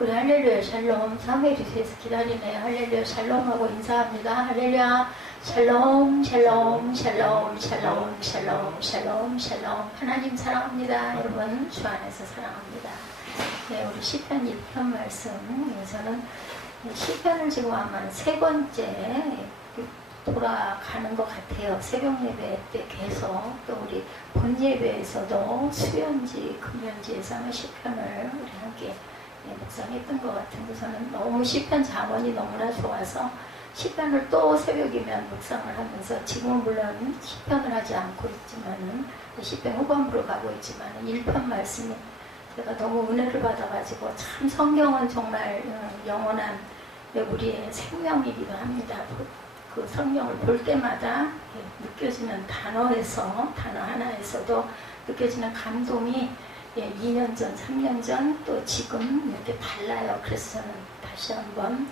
우리 할렐루야 샬롬 사무엘이에서 기다리네. 할렐루야 샬롬하고 인사합니다. 할렐루야 샬롬 샬롬 샬롬 샬롬 샬롬 샬롬 샬롬. 하나님 사랑합니다. 여러분 주 안에서 사랑합니다. 네, 우리 시편 1편 말씀에서는 시편을 지금 아마 세 번째 돌아가는 것 같아요. 새벽 예배 때 계속, 또 우리 본 예배에서도 수연지 금연지에서 아마 시편을 우리 함께 묵상했던 것 같은데, 저는 너무 시편 자문이 너무나 좋아서 시편을 또 새벽이면 묵상을 하면서, 지금은 물론 시편을 하지 않고 있지만은 시편 후반부로 가고 있지만 1편 말씀이 제가 너무 은혜를 받아가지고, 참 성경은 정말 영원한 우리의 생명이기도 합니다. 그 성경을 볼 때마다 느껴지는 단어 하나에서도 느껴지는 감동이 2년 전, 3년 전, 또 지금 이렇게 달라요. 그래서 저는 다시 한번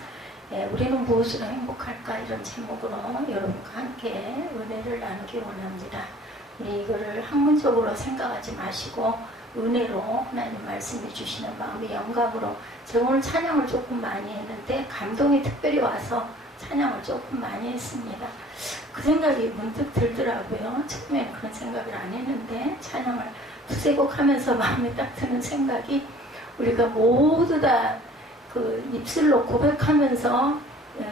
우리는 무엇으로 행복할까, 이런 제목으로 여러분과 함께 은혜를 나누기 원합니다. 우리 이거를 학문적으로 생각하지 마시고 은혜로 하나님 말씀해 주시는 마음의 영감으로. 제가 오늘 찬양을 조금 많이 했는데 감동이 특별히 와서 찬양을 조금 많이 했습니다. 그 생각이 문득 들더라고요. 처음에는 그런 생각을 안 했는데 찬양을 두세 곡 하면서 마음에 딱 드는 생각이, 우리가 모두 다 그 입술로 고백하면서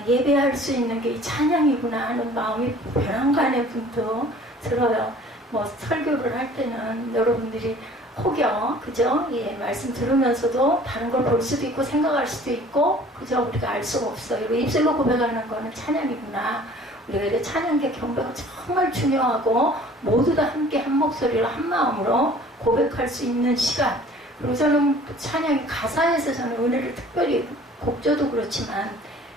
예배할 수 있는 게 이 찬양이구나 하는 마음이 벼랑간에 문득 들어요. 뭐 설교를 할 때는 여러분들이 혹여 그죠? 말씀 들으면서도 다른 걸 볼 수도 있고 생각할 수도 있고, 그죠? 우리가 알 수가 없어요. 입술로 고백하는 거는 찬양이구나. 우리가 이제 찬양계 경배가 정말 중요하고, 모두 다 함께 한 목소리로 한 마음으로 고백할 수 있는 시간. 그리고 저는 찬양이 가사에서 저는 은혜를 특별히, 곡조도 그렇지만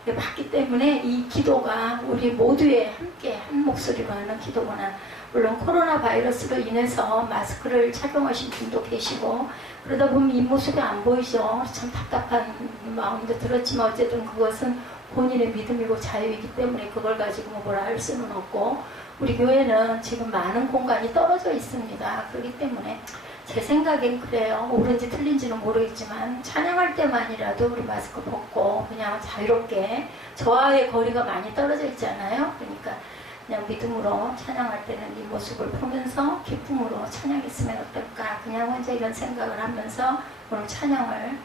받기 때문에 이 기도가 우리 모두의 함께 한 목소리로 하는 기도구나. 물론 코로나 바이러스로 인해서 마스크를 착용하신 분도 계시고 그러다 보면 이 모습이 안 보이죠. 참 답답한 마음도 들었지만 어쨌든 그것은 본인의 믿음이고 자유이기 때문에 그걸 가지고 뭐라 할 수는 없고, 우리 교회는 지금 많은 공간이 떨어져 있습니다. 그렇기 때문에 제 생각엔 그래요. 옳은지 틀린지는 모르겠지만 찬양할 때만이라도 우리 마스크 벗고 그냥 자유롭게, 저와의 거리가 많이 떨어져 있잖아요. 그러니까 그냥 믿음으로 찬양할 때는 이 모습을 보면서 기쁨으로 찬양했으면 어떨까, 그냥 혼자 이런 생각을 하면서 오늘 찬양을,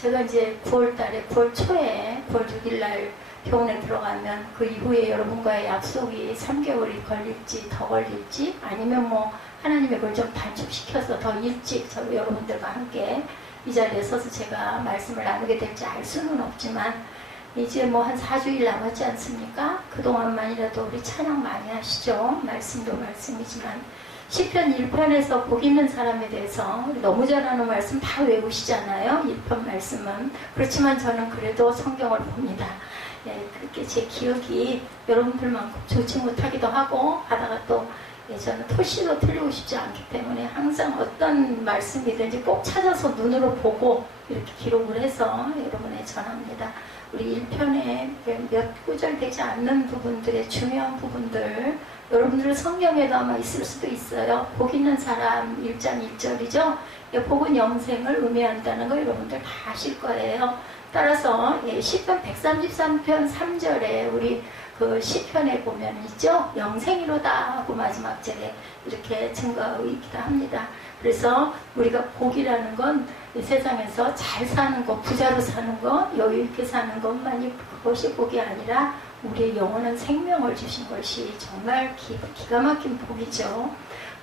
제가 이제 9월달에 9월 초에 9월 6일날 병원에 들어가면 그 이후에 여러분과의 약속이 3개월이 걸릴지 더 걸릴지, 아니면 뭐 하나님의 그걸 좀 단축시켜서 더 일찍 저 여러분들과 함께 이 자리에 서서 제가 말씀을 나누게 될지 알 수는 없지만, 이제 뭐 한 4주일 남았지 않습니까? 그동안만이라도 우리 찬양 많이 하시죠. 말씀도 말씀이지만 시편 1편에서 복 있는 사람에 대해서 너무 잘하는 말씀 다 외우시잖아요. 1편 말씀은. 그렇지만 저는 그래도 성경을 봅니다. 그렇게 제 기억이 여러분들만큼 좋지 못하기도 하고 하다가 또 저는 토시도 틀리고 싶지 않기 때문에 항상 어떤 말씀이든지 꼭 찾아서 눈으로 보고 이렇게 기록을 해서 여러분에 전합니다. 우리 1편에 몇 구절 되지 않는 부분들의 중요한 부분들, 여러분들 성경에도 아마 있을 수도 있어요. 복 있는 사람 1장 1절이죠. 복은 영생을 의미한다는 거 여러분들 다 아실 거예요. 따라서 시편 133편 3절에 우리 그 시편에 보면 있죠. 영생이로다 하고 마지막 절에 이렇게 증거하고 있기도 합니다. 그래서 우리가 복이라는 건 이 세상에서 잘 사는 것, 부자로 사는 것, 여유 있게 사는 것만이 그것이 복이 아니라 우리의 영원한 생명을 주신 것이 정말 기가 막힌 복이죠.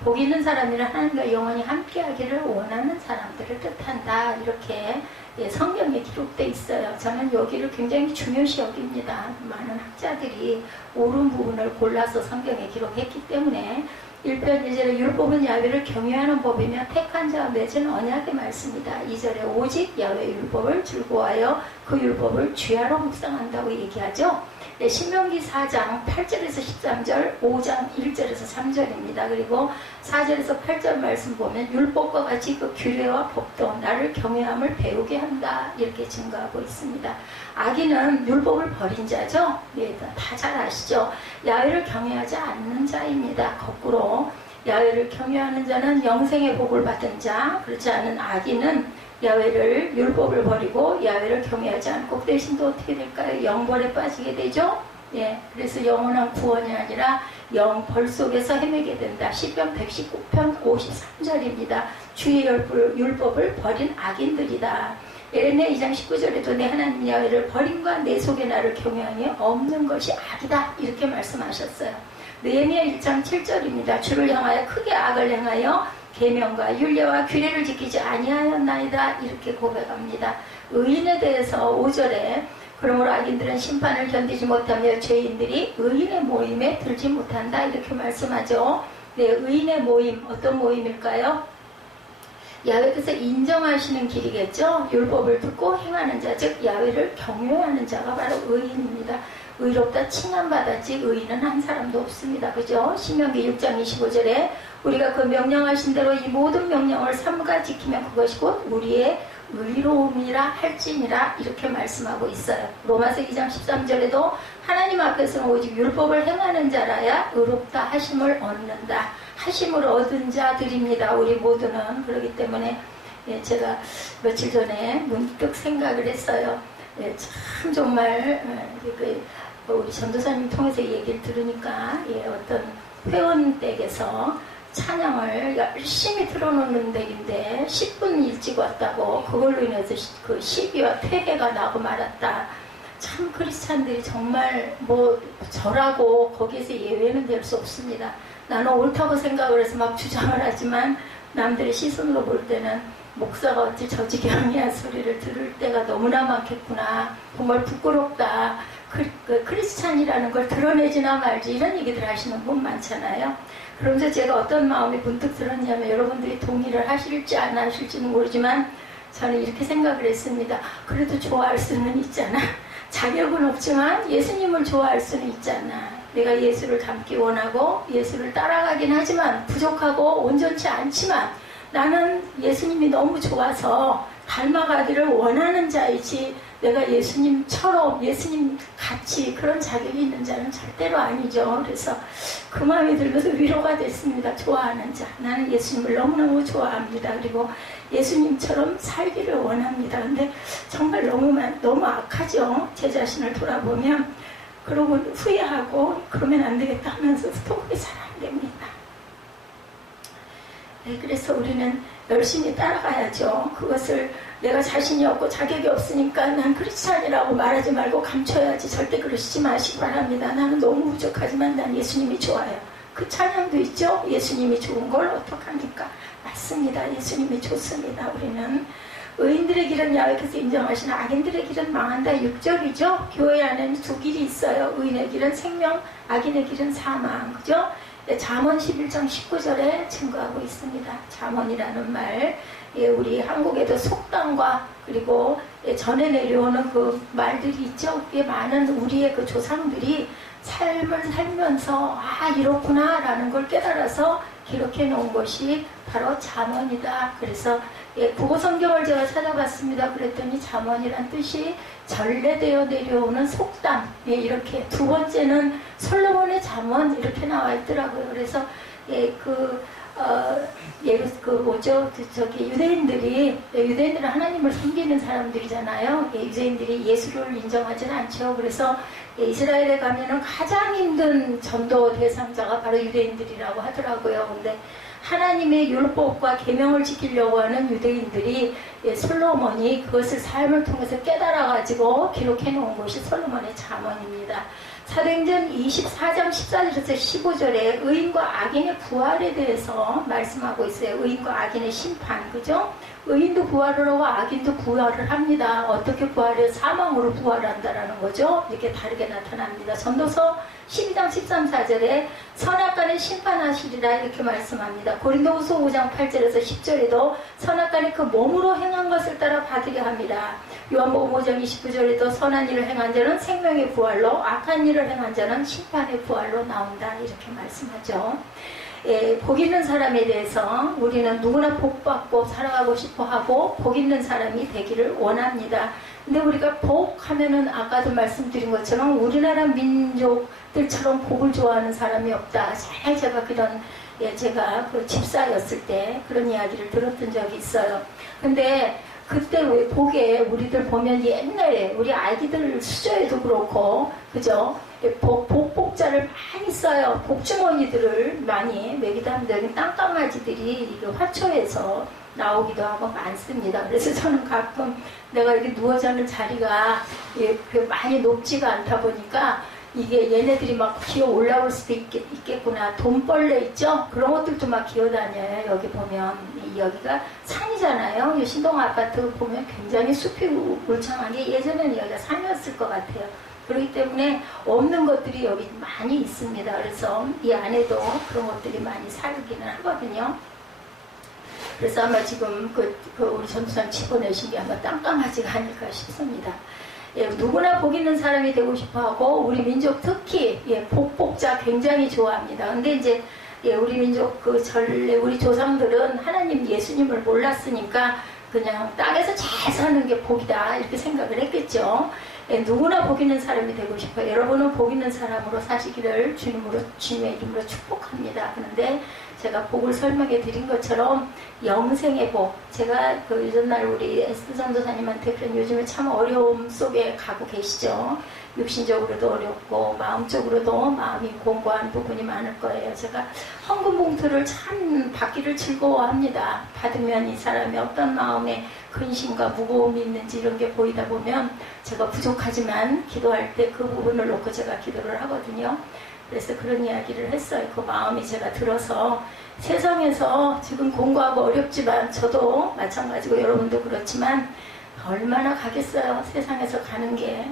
복 있는 사람이란 하나님과 영원히 함께하기를 원하는 사람들을 뜻한다. 이렇게 성경에 기록되어 있어요. 저는 여기를 굉장히 중요시 여깁니다. 많은 학자들이 옳은 부분을 골라서 성경에 기록했기 때문에 1편 1절에 율법은 야훼를 경외하는 법이며 택한 자와 맺은 언약의 말씀이다. 2절에 오직 야훼 율법을 즐거워하여 그 율법을 주야로 묵상한다고 얘기하죠. 신명기 4장 8절에서 13절, 5장 1절에서 3절입니다. 그리고 4절에서 8절 말씀 보면 율법과 같이 그 규례와 법도 나를 경외함을 배우게 한다. 이렇게 증거하고 있습니다. 악인은 율법을 버린 자죠. 다 잘 아시죠. 야훼를 경외하지 않는 자입니다. 거꾸로 야훼를 경외하는 자는 영생의 복을 받은 자, 그렇지 않은 악인은 야훼를 율법을 버리고 야훼를 경외하지 않고 그 대신 또 어떻게 될까요? 영벌에 빠지게 되죠. 예, 그래서 영원한 구원이 아니라 영벌 속에서 헤매게 된다. 시편 119편 53절입니다. 주의 율법을 버린 악인들이다. 예레미야 2장 19절에도 내 하나님 야훼를 버림과 내 속에 나를 경외하니 없는 것이 악이다. 이렇게 말씀하셨어요. 느헤미야 1장 7절입니다. 주를 향하여 크게 악을 행하여 계명과 율례와 규례를 지키지 아니하였나이다. 이렇게 고백합니다. 의인에 대해서 5절에 그러므로 악인들은 심판을 견디지 못하며 죄인들이 의인의 모임에 들지 못한다. 이렇게 말씀하죠. 네, 의인의 모임, 어떤 모임일까요? 야훼께서 인정하시는 길이겠죠. 율법을 듣고 행하는 자, 즉 야훼를 경외하는 자가 바로 의인입니다. 의롭다 칭함받았지 의인은 한 사람도 없습니다. 그죠? 신명기 6장 25절에 우리가 그 명령하신 대로 이 모든 명령을 삼가 지키면 그것이 곧 우리의 의로움이라 할지니라 이렇게 말씀하고 있어요. 로마서 2장 13절에도 하나님 앞에서는 오직 율법을 행하는 자라야 의롭다 하심을 얻는다. 하심을 얻은 자들입니다. 우리 모두는. 그렇기 때문에 예, 제가 며칠 전에 문득 생각을 했어요. 예, 참 정말 우리 전도사님 통해서 얘기를 들으니까 예, 어떤 회원 댁에서 찬양을 열심히 틀어놓는 댁인데 10분 일찍 왔다고 그걸로 인해서 그 시비와 퇴해가 나고 말았다. 참 크리스찬들이 정말 뭐 저라고 거기에서 예외는 될 수 없습니다. 나는 옳다고 생각을 해서 막 주장을 하지만 남들의 시선으로 볼 때는 목사가 어찌 저지경이야 소리를 들을 때가 너무나 많겠구나. 정말 부끄럽다. 크리스찬이라는 걸 드러내지나 말지 이런 얘기들 하시는 분 많잖아요. 그러면서 제가 어떤 마음이 문득 들었냐면 여러분들이 동의를 하실지 안 하실지는 모르지만 저는 이렇게 생각을 했습니다. 그래도 좋아할 수는 있잖아. 자격은 없지만 예수님을 좋아할 수는 있잖아. 내가 예수를 닮기 원하고 예수를 따라가긴 하지만 부족하고 온전치 않지만 나는 예수님이 너무 좋아서 닮아가기를 원하는 자이지 내가 예수님처럼 예수님 같이 그런 자격이 있는 자는 절대로 아니죠. 그래서 그 마음이 들면서 위로가 됐습니다. 좋아하는 자. 나는 예수님을 너무너무 좋아합니다. 그리고 예수님처럼 살기를 원합니다. 근데 정말 너무 악하죠. 제 자신을 돌아보면 그러고 후회하고 그러면 안 되겠다 하면서 도움이 잘 안 됩니다. 네, 그래서 우리는 열심히 따라가야죠. 그것을 내가 자신이 없고 자격이 없으니까 난 크리스찬이라고 말하지 말고 감춰야지. 절대 그러시지 마시기 바랍니다. 나는 너무 부족하지만 난 예수님이 좋아요. 그 찬양도 있죠. 예수님이 좋은 걸 어떡합니까? 맞습니다. 예수님이 좋습니다. 우리는 의인들의 길은 야훼께서 인정하시는 악인들의 길은 망한다. 6절이죠. 교회 안에는 두 길이 있어요. 의인의 길은 생명, 악인의 길은 사망. 그죠? 잠언 11장 19절에 증거하고 있습니다. 잠언이라는 말, 예, 우리 한국에도 속담과 그리고 예, 전해 내려오는 그 말들이 있죠. 꽤 많은 우리의 그 조상들이 삶을 살면서 아 이렇구나 라는 걸 깨달아서 기록해 놓은 것이 바로 잠언이다. 그래서 예, 국어 성경을 제가 찾아봤습니다. 그랬더니 잠언이란 뜻이 전래되어 내려오는 속담. 예, 이렇게 두 번째는 솔로몬의 잠언 이렇게 나와 있더라고요. 그래서 예, 유대인들은 하나님을 섬기는 사람들이잖아요. 예, 유대인들이 예수를 인정하지는 않죠. 그래서 예, 이스라엘에 가면은 가장 힘든 전도 대상자가 바로 유대인들이라고 하더라고요. 근데 하나님의 율법과 계명을 지키려고 하는 유대인들이 예, 솔로몬이 그것을 삶을 통해서 깨달아가지고 기록해 놓은 것이 솔로몬의 잠언입니다. 사도행전 24장 14절에서 15절에 의인과 악인의 부활에 대해서 말씀하고 있어요. 의인과 악인의 심판, 그죠? 의인도 부활을 하고 악인도 부활을 합니다. 어떻게 부활해요? 사망으로 부활한다라는 거죠. 이렇게 다르게 나타납니다. 전도서 12장 13, 14절에 선악간에 심판하시리라 이렇게 말씀합니다. 고린도후서 5장 8절에서 10절에도 선악간에 그 몸으로 행한 것을 따라 받으려 합니다. 요한복음 5장 29절에도 선한 일을 행한 자는 생명의 부활로 악한 일을 행한 자는 심판의 부활로 나온다 이렇게 말씀하죠. 예, 복 있는 사람에 대해서 우리는 누구나 복 받고 살아가고 싶어 하고 복 있는 사람이 되기를 원합니다. 근데 우리가 복 하면은 아까도 말씀드린 것처럼 우리나라 민족들처럼 복을 좋아하는 사람이 없다. 잘 제가 제가 그 집사였을 때 그런 이야기를 들었던 적이 있어요. 근데 그때 왜 복에 우리들 보면 옛날에 우리 아기들 수저에도 그렇고 그죠? 복자를 많이 써요. 복주머니들을 많이 먹이다 하면 땅강아지들이 화초에서 나오기도 하고 많습니다. 그래서 저는 가끔 내가 이렇게 누워 자는 자리가 많이 높지가 않다 보니까 이게 얘네들이 막 기어 올라올 수도 있겠구나. 돈벌레 있죠? 그런 것들도 막 기어다녀요. 여기 보면 여기가 산이잖아요. 신동 아파트 보면 굉장히 숲이 울창한 게 예전에는 여기가 산이었을 것 같아요. 그렇기 때문에 없는 것들이 여기 많이 있습니다. 그래서 이 안에도 그런 것들이 많이 살기는 하거든요. 그래서 아마 지금 우리 전두산 집어내신 게 아마 땅강아지가 아닐까 싶습니다. 예, 누구나 복 있는 사람이 되고 싶어 하고, 우리 민족 특히, 복자 굉장히 좋아합니다. 근데 이제, 우리 민족 우리 조상들은 하나님 예수님을 몰랐으니까 그냥 땅에서 잘 사는 게 복이다. 이렇게 생각을 했겠죠. 누구나 복 있는 사람이 되고 싶어요. 여러분은 복 있는 사람으로 사시기를 주님의 이름으로 축복합니다. 그런데 제가 복을 설명해 드린 것처럼 영생의 복, 제가 이전날 우리 에스더 전도사님한테 그런 요즘에 참 어려움 속에 가고 계시죠. 육신적으로도 어렵고 마음적으로도 마음이 공고한 부분이 많을 거예요. 제가 헌금 봉투를 참 받기를 즐거워합니다. 받으면 이 사람이 어떤 마음에 근심과 무거움이 있는지 이런 게 보이다 보면 제가 부족하지만 기도할 때 그 부분을 놓고 제가 기도를 하거든요. 그래서 그런 이야기를 했어요. 그 마음이 제가 들어서 세상에서 지금 공부하고 어렵지만 저도 마찬가지고 여러분도 그렇지만 얼마나 가겠어요. 세상에서 가는 게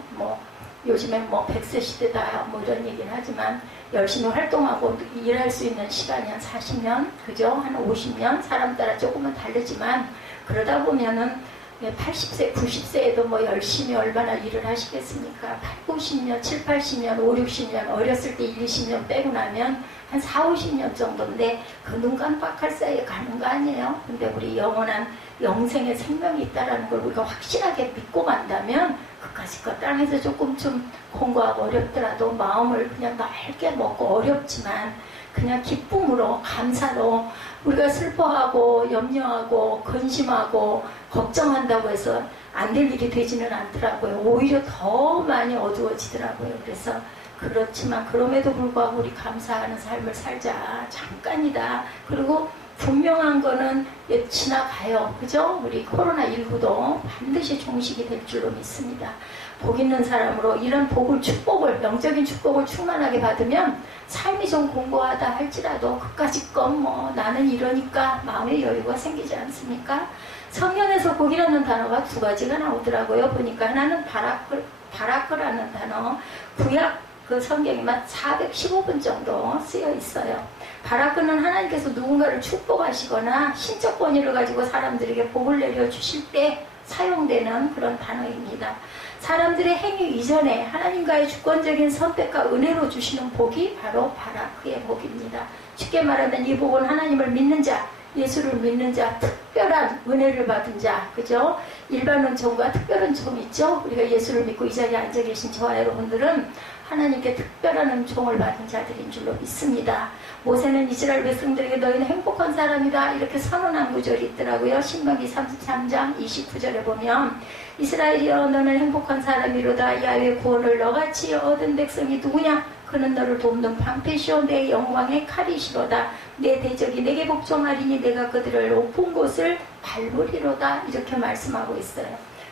요즘엔 100세 시대다 이런 얘기는 하지만 열심히 활동하고 일할 수 있는 시간이 한 40년, 그죠? 한 50년, 사람 따라 조금은 다르지만 그러다 보면은 80세, 90세에도 열심히 얼마나 일을 하시겠습니까? 8, 90년, 7, 80년, 5, 60년, 어렸을 때 1, 20년 빼고 나면 한 4, 50년 정도인데 그 눈 깜빡할 사이에 가는 거 아니에요? 근데 우리 영원한 영생의 생명이 있다는 걸 우리가 확실하게 믿고 간다면 그까짓 땅에서 조금 좀 공부하고 어렵더라도 마음을 그냥 넓게 먹고 어렵지만 그냥 기쁨으로 감사로 우리가 슬퍼하고 염려하고 근심하고 걱정한다고 해서 안 될 일이 되지는 않더라고요. 오히려 더 많이 어두워지더라고요. 그래서 그렇지만 그럼에도 불구하고 우리 감사하는 삶을 살자. 잠깐이다. 그리고 분명한 거는 지나가요. 그죠? 우리 코로나19도 반드시 종식이 될 줄로 믿습니다. 복 있는 사람으로 이런 축복을, 영적인 축복을 충만하게 받으면 삶이 좀 공고하다 할지라도 그까짓 건 나는 이러니까 마음의 여유가 생기지 않습니까? 성경에서 복이라는 단어가 두 가지가 나오더라고요. 보니까 하나는 바라크라는 단어, 구약 성경에만 415번 정도 쓰여 있어요. 바라크는 하나님께서 누군가를 축복하시거나 신적 권위를 가지고 사람들에게 복을 내려주실 때 사용되는 그런 단어입니다. 사람들의 행위 이전에 하나님과의 주권적인 선택과 은혜로 주시는 복이 바로 바라크의 복입니다. 쉽게 말하면 이 복은 하나님을 믿는 자, 예수를 믿는 자, 특별한 은혜를 받은 자, 그죠? 일반 은총과 특별 은총이 있죠? 우리가 예수를 믿고 이 자리에 앉아 계신 저와 여러분들은 하나님께 특별한 은총을 받은 자들인 줄로 믿습니다. 모세는 이스라엘 백성들에게 너희는 행복한 사람이다 이렇게 선언한 구절이 있더라고요. 신명기 33장 29절에 보면 이스라엘이여 너는 행복한 사람이로다. 야훼 구원을 너같이 얻은 백성이 누구냐? 그는 너를 돕는 방패시오 내 영광의 칼이시로다. 내 대적이 내게 복종하리니 내가 그들을 높은 곳을 밟으리로다. 이렇게 말씀하고 있어요.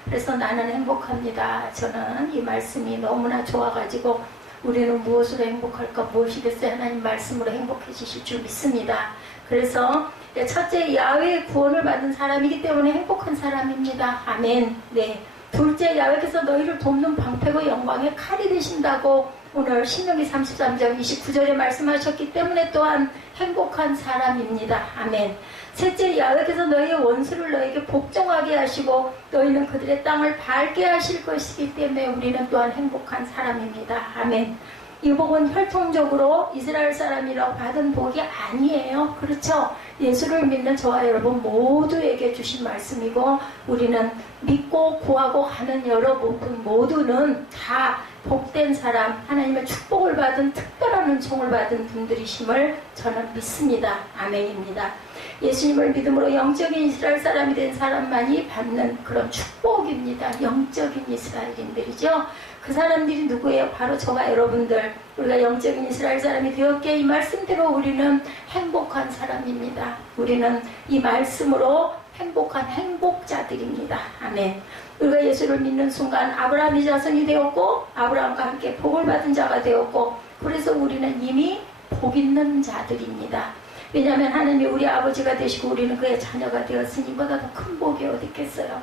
그래서 나는 행복합니다. 저는 이 말씀이 너무나 좋아가지고 우리는 무엇으로 행복할까? 무엇이겠어요? 하나님 말씀으로 행복해지실 줄 믿습니다. 그래서 첫째, 야훼의 구원을 받은 사람이기 때문에 행복한 사람입니다. 아멘. 네. 둘째, 야훼께서 너희를 돕는 방패고 영광의 칼이 되신다고 오늘 신명기 33장 29절에 말씀하셨기 때문에 또한 행복한 사람입니다. 아멘. 셋째, 야훼께서 너희의 원수를 너희에게 복종하게 하시고 너희는 그들의 땅을 밟게 하실 것이기 때문에 우리는 또한 행복한 사람입니다. 아멘. 이 복은 혈통적으로 이스라엘 사람이라고 받은 복이 아니에요. 그렇죠? 예수를 믿는 저와 여러분 모두에게 주신 말씀이고 우리는 믿고 구하고 하는 여러분 모두는 다 복된 사람, 하나님의 축복을 받은 특별한 은총을 받은 분들이심을 저는 믿습니다. 아멘입니다. 예수님을 믿음으로 영적인 이스라엘 사람이 된 사람만이 받는 그런 축복입니다. 영적인 이스라엘인들이죠. 그 사람들이 누구예요? 바로 저와 여러분들. 우리가 영적인 이스라엘 사람이 되었기에 이 말씀대로 우리는 행복한 사람입니다. 우리는 이 말씀으로 행복한 행복자들입니다. 아멘. 우리가 예수를 믿는 순간 아브라함의 자손이 되었고 아브라함과 함께 복을 받은 자가 되었고 그래서 우리는 이미 복 있는 자들입니다. 왜냐하면 하나님이 우리 아버지가 되시고 우리는 그의 자녀가 되었으니 이보다 더 큰 복이 어디 있겠어요.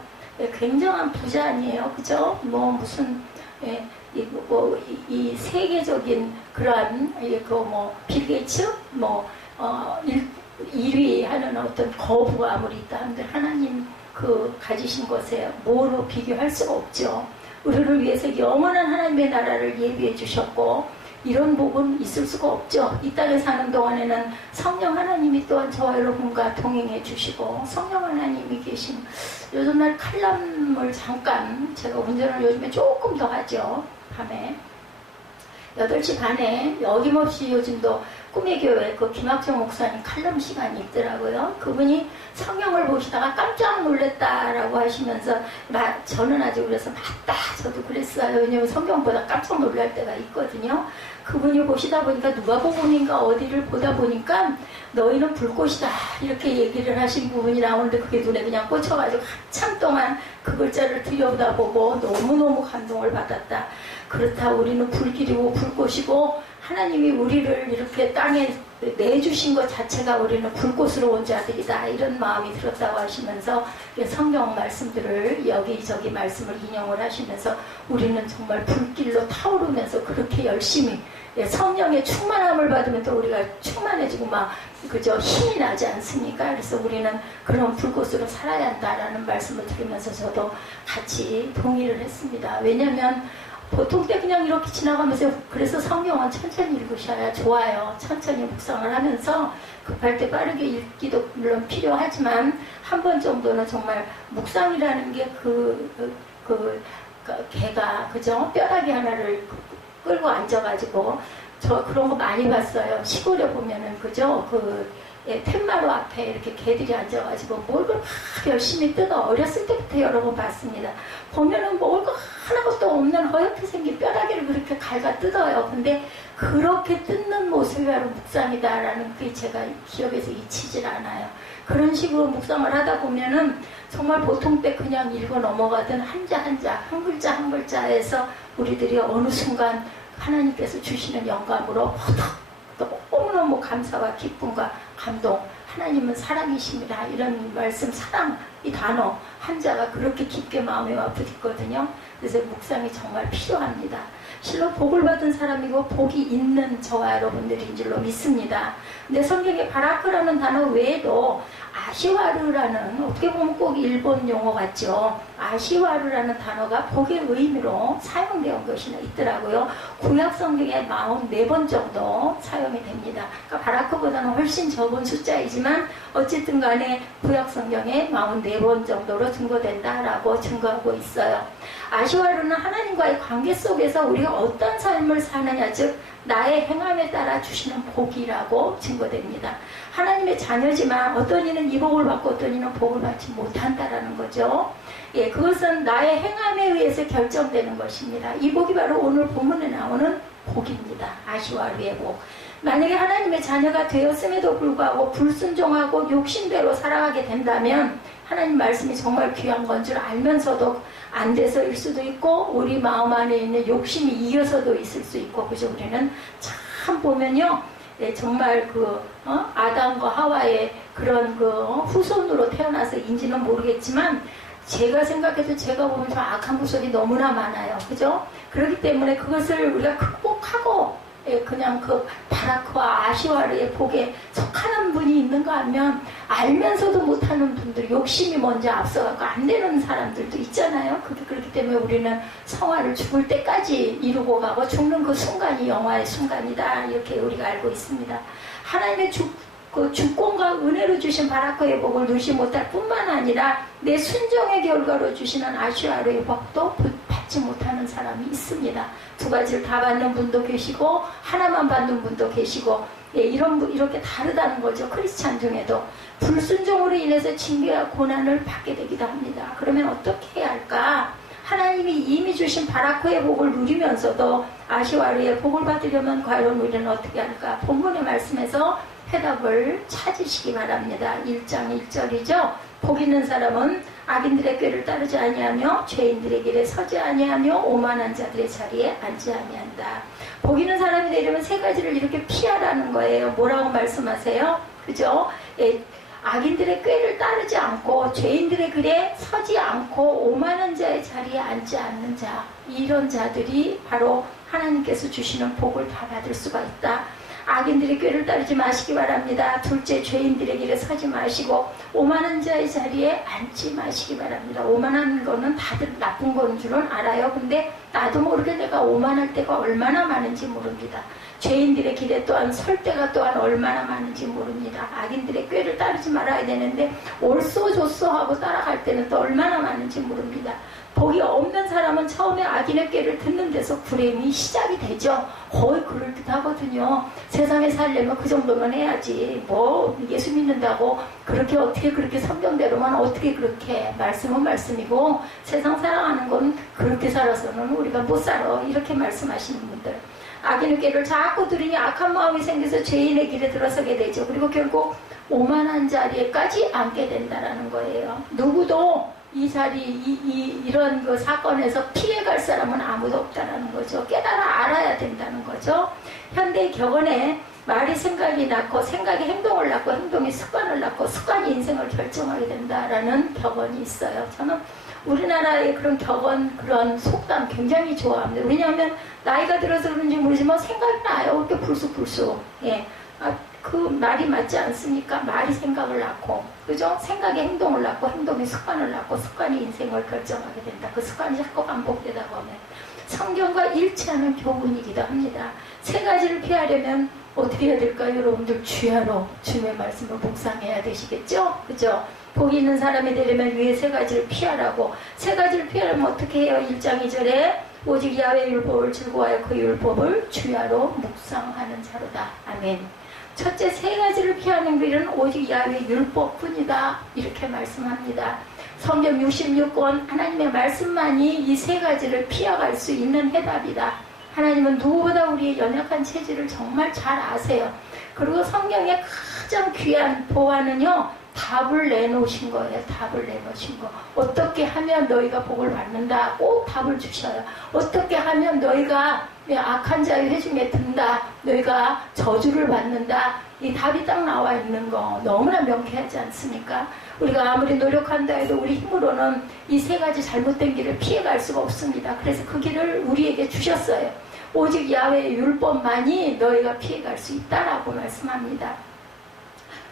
굉장한 부자 아니에요. 그죠? 뭐 무슨 이 세계적인 그러한 빌 게이츠 1위 하는 어떤 거부가 아무리 있다 한들 하나님 가지신 것에 뭐로 비교할 수가 없죠. 우리를 위해서 영원한 하나님의 나라를 예비해 주셨고 이런 복은 있을 수가 없죠. 이 땅에 사는 동안에는 성령 하나님이 또한 저와 여러분과 동행해 주시고 성령 하나님이 계신 요즘날 칼럼을 잠깐 제가 운전을 요즘에 조금 더 하죠. 밤에 8시 반에 어김없이 요즘도 꿈의 교회 김학정 목사님 칼럼 시간이 있더라고요. 그분이 성경을 보시다가 깜짝 놀랐다라고 하시면서 저는 아직 그래서 맞다 저도 그랬어요. 왜냐면 성경보다 깜짝 놀랄 때가 있거든요. 그분이 보시다 보니까 누가복음인가 어디를 보다 보니까 너희는 불꽃이다 이렇게 얘기를 하신 부분이 나오는데 그게 눈에 그냥 꽂혀가지고 한참 동안 그 글자를 들여다보고 너무너무 감동을 받았다. 그렇다 우리는 불길이고 불꽃이고 하나님이 우리를 이렇게 땅에 내주신 것 자체가 우리는 불꽃으로 온 자들이다 이런 마음이 들었다고 하시면서 성경 말씀들을 여기저기 말씀을 인용을 하시면서 우리는 정말 불길로 타오르면서 그렇게 열심히 성령의 충만함을 받으면 또 우리가 충만해지고 힘이 나지 않습니까? 그래서 우리는 그런 불꽃으로 살아야 한다라는 말씀을 들으면서 저도 같이 동의를 했습니다. 왜냐하면 보통 때 그냥 이렇게 지나가면서 그래서 성경은 천천히 읽으셔야 좋아요. 천천히 묵상을 하면서 급할 때 빠르게 읽기도 물론 필요하지만 한 번 정도는 정말 묵상이라는 게 개가 그죠? 뼈다귀 하나를 끌고 앉아가지고 저 그런 거 많이 봤어요. 시골에 보면은 그죠? 텐마루 앞에 이렇게 개들이 앉아가지고 뭘 막 열심히 뜯어. 어렸을 때부터 여러 번 봤습니다. 보면은 뭘 하나것도 없는 허옇게 생긴 뼈다귀를 그렇게 갈가 뜯어요. 근데 그렇게 뜯는 모습이 바로 묵상이다라는 게 제가 기억에서 잊히질 않아요. 그런 식으로 묵상을 하다 보면은 정말 보통 때 그냥 읽어 넘어가던 한자 한자, 한 글자 한 글자에서 우리들이 어느 순간 하나님께서 주시는 영감으로 너무너무 감사와 기쁨과 감동, 하나님은 사랑이십니다. 이런 말씀, 사랑, 이 단어 한자가 그렇게 깊게 마음에 와부딪거든요. 그래서 묵상이 정말 필요합니다. 실로 복을 받은 사람이고 복이 있는 저와 여러분들인 줄로 믿습니다. 근데 성경에 바라크라는 단어 외에도 아시와르라는 어떻게 보면 꼭 일본 용어 같죠. 아시와르라는 단어가 복의 의미로 사용되어 온 것이 있더라고요. 구약 성경에 44번 정도 사용이 됩니다. 그러니까 바라크보다는 훨씬 적은 숫자이지만 어쨌든 간에 구약 성경에 44번 정도로 증거된다라고 증거하고 있어요. 아시와르는 하나님과의 관계 속에서 우리가 어떤 삶을 사느냐, 즉 나의 행함에 따라 주시는 복이라고 증거됩니다. 하나님의 자녀지만 어떤 이는 이 복을 받고 어떤 이는 복을 받지 못한다라는 거죠. 예, 그것은 나의 행함에 의해서 결정되는 것입니다. 이 복이 바로 오늘 본문에 나오는 복입니다. 아시와르의 복. 만약에 하나님의 자녀가 되었음에도 불구하고 불순종하고 욕심대로 살아가게 된다면 하나님 말씀이 정말 귀한 건 줄 알면서도 안 돼서일 수도 있고 우리 마음 안에 있는 욕심이 이어서도 있을 수 있고 그죠? 우리는 참 보면요 정말 아담과 하와의 그런 후손으로 태어나서인지는 모르겠지만 제가 생각해도 제가 보면 좀 악한 구석이 너무나 많아요. 그죠? 그렇기 때문에 그것을 우리가 극복하고 그냥 바라크와 아시와르의 복에 속하는 분이 있는가 하면 알면서도 못하는 분들, 욕심이 먼저 앞서가고 안 되는 사람들도 있잖아요. 그렇기 때문에 우리는 성화를 죽을 때까지 이루고 가고 죽는 그 순간이 영화의 순간이다. 이렇게 우리가 알고 있습니다. 하나님의 주권과 은혜로 주신 바라크의 복을 누리지 못할 뿐만 아니라 내 순종의 결과로 주시는 아시와르의 복도 받지 못하는 사람이 있습니다. 두 가지를 다 받는 분도 계시고 하나만 받는 분도 계시고 예, 이렇게 다르다는 거죠. 크리스찬 중에도 불순종으로 인해서 징계와 고난을 받게 되기도 합니다. 그러면 어떻게 해야 할까? 하나님이 이미 주신 바라크의 복을 누리면서도 아시와르의 복을 받으려면 과연 우리는 어떻게 할까? 본문의 말씀에서 해답을 찾으시기 바랍니다. 1장 1절이죠. 복 있는 사람은 악인들의 꾀를 따르지 아니하며 죄인들의 길에 서지 아니하며 오만한 자들의 자리에 앉지 아니한다. 복 있는 사람이 되려면 세 가지를 이렇게 피하라는 거예요. 뭐라고 말씀하세요? 그죠? 예, 악인들의 꾀를 따르지 않고 죄인들의 길에 서지 않고 오만한 자의 자리에 앉지 않는 자, 이런 자들이 바로 하나님께서 주시는 복을 다 받을 수가 있다. 악인들의 꾀를 따르지 마시기 바랍니다. 둘째, 죄인들의 길에 서지 마시고 오만한 자의 자리에 앉지 마시기 바랍니다. 오만한 거는 다들 나쁜 건 줄은 알아요. 근데 나도 모르게 내가 오만할 때가 얼마나 많은지 모릅니다. 죄인들의 길에 또한 설 때가 또한 얼마나 많은지 모릅니다. 악인들의 꾀를 따르지 말아야 되는데 옳소좋소 하고 따라갈 때는 또 얼마나 많은지 모릅니다. 복이 없는 사람은 처음에 악인의 꾀를 듣는 데서 불행이 시작이 되죠. 거의 그럴듯하거든요. 세상에 살려면 그 정도는 해야지. 뭐 예수 믿는다고 어떻게 그렇게 성경대로만 어떻게 그렇게 말씀은 말씀이고 세상 살아가는 건 그렇게 살아서는 우리가 못 살아. 이렇게 말씀하시는 분들. 악인의 꾀를 자꾸 들으니 악한 마음이 생겨서 죄인의 길에 들어서게 되죠. 그리고 결국 오만한 자리에까지 앉게 된다는 거예요. 누구도 이 자리, 이런 그 사건에서 피해갈 사람은 아무도 없다는 거죠. 깨달아 알아야 된다는 거죠. 현대 격언에 말이 생각이 낳고 생각이 행동을 낳고 행동이 습관을 낳고 습관이 인생을 결정하게 된다라는 격언이 있어요. 저는 우리나라의 그런 격언, 그런 속담 굉장히 좋아합니다. 왜냐하면 나이가 들어서 그런지 모르지만 생각이 나요. 이렇게 불쑥불쑥. 예. 그 말이 맞지 않습니까? 말이 생각을 낳고, 그죠? 생각이 행동을 낳고, 행동이 습관을 낳고, 습관이 인생을 결정하게 된다. 그 습관이 자꾸 반복되다 보면 성경과 일치하는 교훈이기도 합니다. 세 가지를 피하려면 어떻게 해야 될까요? 여러분들 주야로 주님의 말씀을 묵상해야 되시겠죠? 그죠? 복이 있는 사람이 되려면 위에 세 가지를 피하라고. 세 가지를 피하려면 어떻게 해요? 1장 2절에 오직 야훼의 율법을 즐거워하여 그 율법을 주야로 묵상하는 자로다. 아멘. 첫째, 세 가지를 피하는 길은 오직 야훼의 율법뿐이다. 이렇게 말씀합니다. 성경 66권 하나님의 말씀만이 이 세 가지를 피해갈 수 있는 해답이다. 하나님은 누구보다 우리의 연약한 체질을 정말 잘 아세요. 그리고 성경의 가장 귀한 보화는요, 답을 내놓으신 거예요. 답을 내놓으신 거. 어떻게 하면 너희가 복을 받는다. 꼭 답을 주셔요. 어떻게 하면 너희가 악한 자의 회중에 든다. 너희가 저주를 받는다. 이 답이 딱 나와 있는 거 너무나 명쾌하지 않습니까? 우리가 아무리 노력한다 해도 우리 힘으로는 이 세 가지 잘못된 길을 피해갈 수가 없습니다. 그래서 그 길을 우리에게 주셨어요. 오직 야훼의 율법만이 너희가 피해갈 수 있다라고 말씀합니다.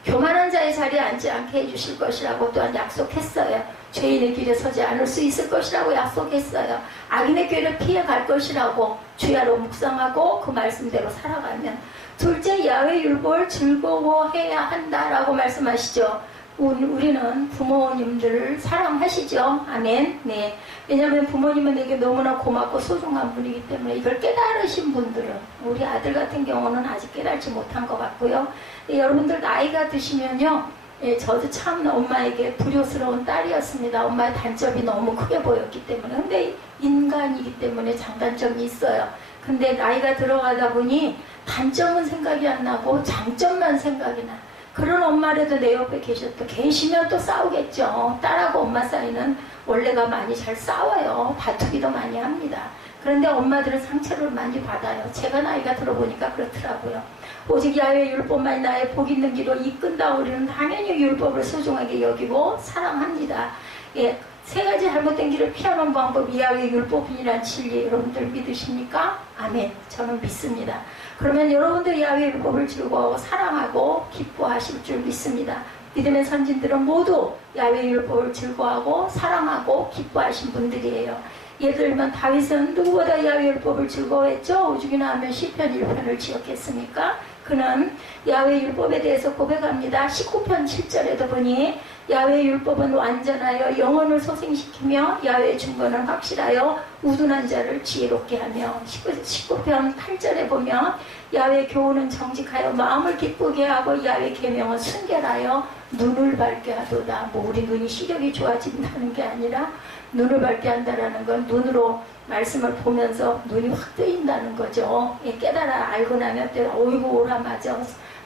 교만한 자의 자리에 앉지 않게 해주실 것이라고 또한 약속했어요. 죄인의 길에 서지 않을 수 있을 것이라고 약속했어요. 악인의 꾀를 피해갈 것이라고 주야로 묵상하고 그 말씀대로 살아가면. 둘째, 야훼의 율법을 즐거워해야 한다라고 말씀하시죠. 우리는 부모님들을 사랑하시죠. 아멘. 네. 왜냐하면 부모님은 내게 너무나 고맙고 소중한 분이기 때문에 이걸 깨달으신 분들은, 우리 아들 같은 경우는 아직 깨달지 못한 것 같고요. 여러분들 나이가 드시면요, 저도 참 엄마에게 불효스러운 딸이었습니다. 엄마의 단점이 너무 크게 보였기 때문에. 근데 인간이기 때문에 장단점이 있어요. 근데 나이가 들어가다 보니 단점은 생각이 안 나고 장점만 생각이 나. 그런 엄마라도 내 옆에 계시면 또 싸우겠죠. 딸하고 엄마 사이는 원래가 많이 잘 싸워요. 다투기도 많이 합니다. 그런데 엄마들은 상처를 많이 받아요. 제가 나이가 들어보니까 그렇더라고요. 오직 야훼의 율법만이 나의 복 있는 길로 이끈다. 우리는 당연히 율법을 소중하게 여기고 사랑합니다. 예, 세 가지 잘못된 길을 피하는 방법이 야훼의 율법이라는 진리, 여러분들 믿으십니까? 아멘. 저는 믿습니다. 그러면 여러분들 야훼의 율법을 즐거워하고 사랑하고 기뻐하실 줄 믿습니다. 믿음의 선진들은 모두 야훼의 율법을 즐거워하고 사랑하고 기뻐하신 분들이에요. 예를 들면 다윗은 누구보다 야훼의 율법을 즐거워했죠. 오죽이나 하면 시편 1편을 지었겠습니까? 그는 야훼의 율법에 대해서 고백합니다. 19편 7절에도 보니 야훼 율법은 완전하여 영혼을 소생시키며 야훼 중건은 확실하여 우둔한 자를 지혜롭게 하며 19편 8절에 보면 야훼 교훈은 정직하여 마음을 기쁘게 하고 야훼 계명은 순결하여 눈을 밝게 하도다. 뭐 우리 눈이 시력이 좋아진다는 게 아니라 눈을 밝게 한다라는 건 눈으로 말씀을 보면서 눈이 확 뜨인다는 거죠. 깨달아 알고 나면 또 어이구 오라 맞아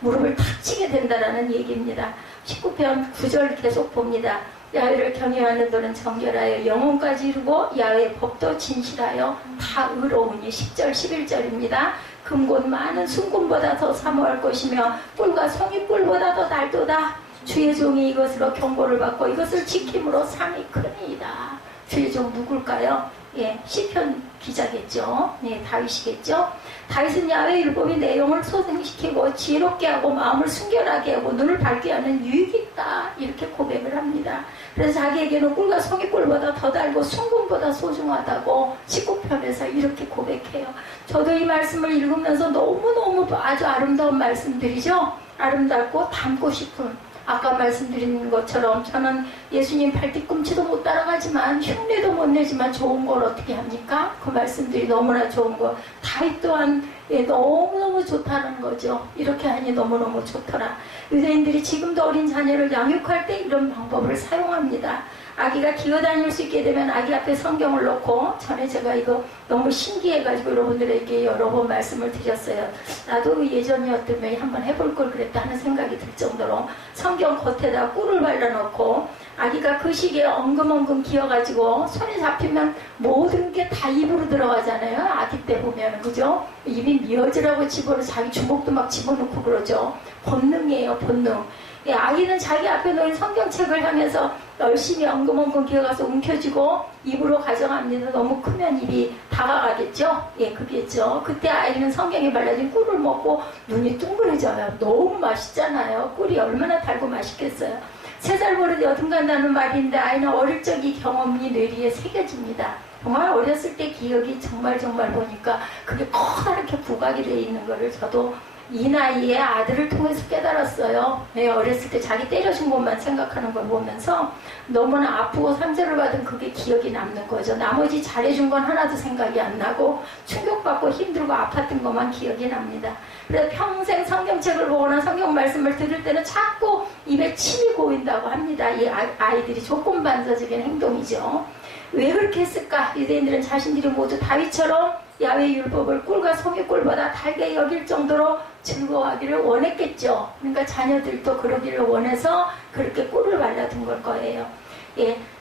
무릎을 탁 치게 된다라는 얘기입니다. 19편 9절 계속 봅니다. 야훼를 경외하는 너는 정결하여 영혼까지 이루고 야훼의 법도 진실하여 다 의로우니 10절 11절입니다. 금곧 많은 순금보다 더 사모할 것이며 꿀과 송이꿀보다 더 달도다. 주의 종이 이것으로 경고를 받고 이것을 지킴으로 상이 크니이다. 주의 종 누굴까요? 시편 기자겠죠. 다윗이겠죠. 다윗은 야훼 율법이 내용을 소생시키고 지혜롭게 하고 마음을 순결하게 하고 눈을 밝게 하는 유익이 있다. 이렇게 고백을 합니다. 그래서 자기에게는 꿀과 송이꿀보다 더 달고 순금보다 소중하다고 19편에서 이렇게 고백해요. 저도 이 말씀을 읽으면서 너무너무 아주 아름다운 말씀들이죠. 아름답고 닮고 싶은, 아까 말씀드린 것처럼 저는 예수님 발뒤꿈치도 못 따라가지만 흉내도 못 내지만 좋은 걸 어떻게 합니까? 그 말씀들이 너무나 좋은 거. 다윗 또한 너무너무 좋다는 거죠. 이렇게 하니 너무너무 좋더라. 유대인들이 지금도 어린 자녀를 양육할 때 이런 방법을 사용합니다. 아기가 기어다닐 수 있게 되면 아기 앞에 성경을 놓고, 전에 제가 이거 너무 신기해가지고 여러분들에게 여러 번 말씀을 드렸어요. 나도 예전이었다면 한번 해볼 걸 그랬다 하는 생각이 들 정도로 성경 겉에다 꿀을 발라놓고 아기가 그 시기에 엉금엉금 기어가지고 손에 잡히면 모든 게 다 입으로 들어가잖아요. 아기 때 보면, 그죠? 입이 미어지라고 집어넣어 자기 주먹도 막 집어넣고 그러죠. 본능이에요, 본능. 아기는 자기 앞에 놓인 성경책을 향해서 열심히 엉금엉금 기어가서 움켜쥐고 입으로 가져갑니다. 너무 크면 입이 다가가겠죠? 그겠죠. 그때 아이는 성경에 발라진 꿀을 먹고 눈이 둥그레져요. 너무 맛있잖아요. 꿀이 얼마나 달고 맛있겠어요. 3살 버릇 여든 간다는 말인데 아이는 어릴 적 이 경험이 뇌리에 새겨집니다. 정말 어렸을 때 기억이 정말 보니까 그게 커다랗게 부각이 되어 있는 거를 저도 이 나이에 아들을 통해서 깨달았어요. 어렸을 때 자기 때려준 것만 생각하는 걸 보면서 너무나 아프고 상처를 받은 그게 기억이 남는 거죠. 나머지 잘해준 건 하나도 생각이 안 나고 충격받고 힘들고 아팠던 것만 기억이 납니다. 그래서 평생 성경책을 보거나 성경 말씀을 들을 때는 자꾸 입에 침이 고인다고 합니다. 이 아이들이 조건반사적인 행동이죠. 왜 그렇게 했을까? 유대인들은 자신들이 모두 다윗처럼 야훼 율법을 꿀과 송이꿀보다 달게 여길 정도로 즐거워하기를 원했겠죠. 그러니까 자녀들도 그러기를 원해서 그렇게 꿀을 발라둔 걸 거예요.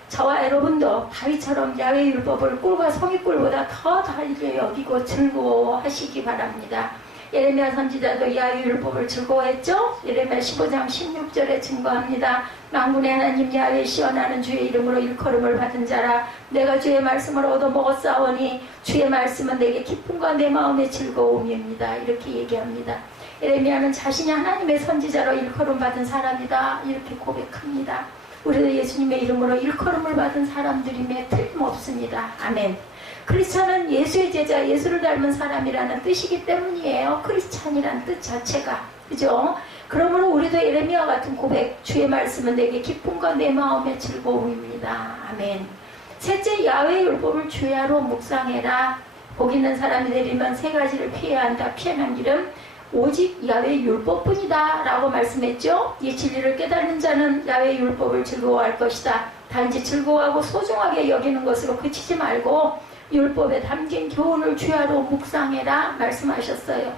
저와 여러분도 다윗처럼 야훼 율법을 꿀과 송이꿀보다 더 달게 여기고 즐거워하시기 바랍니다. 예레미야 선지자도 야훼 율법을 즐거워했죠. 예레미야 15장 16절에 증거합니다. 만군의 하나님 야훼 시온하는 주의 이름으로 일컬음을 받은 자라, 내가 주의 말씀을 얻어먹었사오니 주의 말씀은 내게 기쁨과 내 마음의 즐거움입니다. 이렇게 얘기합니다. 예레미야는 자신이 하나님의 선지자로 일컬음 받은 사람이다. 이렇게 고백합니다. 우리도 예수님의 이름으로 일컬음을 받은 사람들임에 틀림없습니다. 아멘. 크리스찬은 예수의 제자, 예수를 닮은 사람이라는 뜻이기 때문이에요. 크리스찬이라는 뜻 자체가. 그죠? 그러므로 우리도 예레미야 같은 고백, 주의 말씀은 내게 기쁨과 내 마음의 즐거움입니다. 아멘. 셋째, 야훼 율법을 주야로 묵상해라. 복 있는 사람이 되려면 3가지를 피해야 한다. 피하는 길은 오직 야훼 율법뿐이다 라고 말씀했죠. 이 진리를 깨닫는 자는 야훼 율법을 즐거워할 것이다. 단지 즐거워하고 소중하게 여기는 것으로 그치지 말고 율법에 담긴 교훈을 주야로 묵상해라 말씀하셨어요.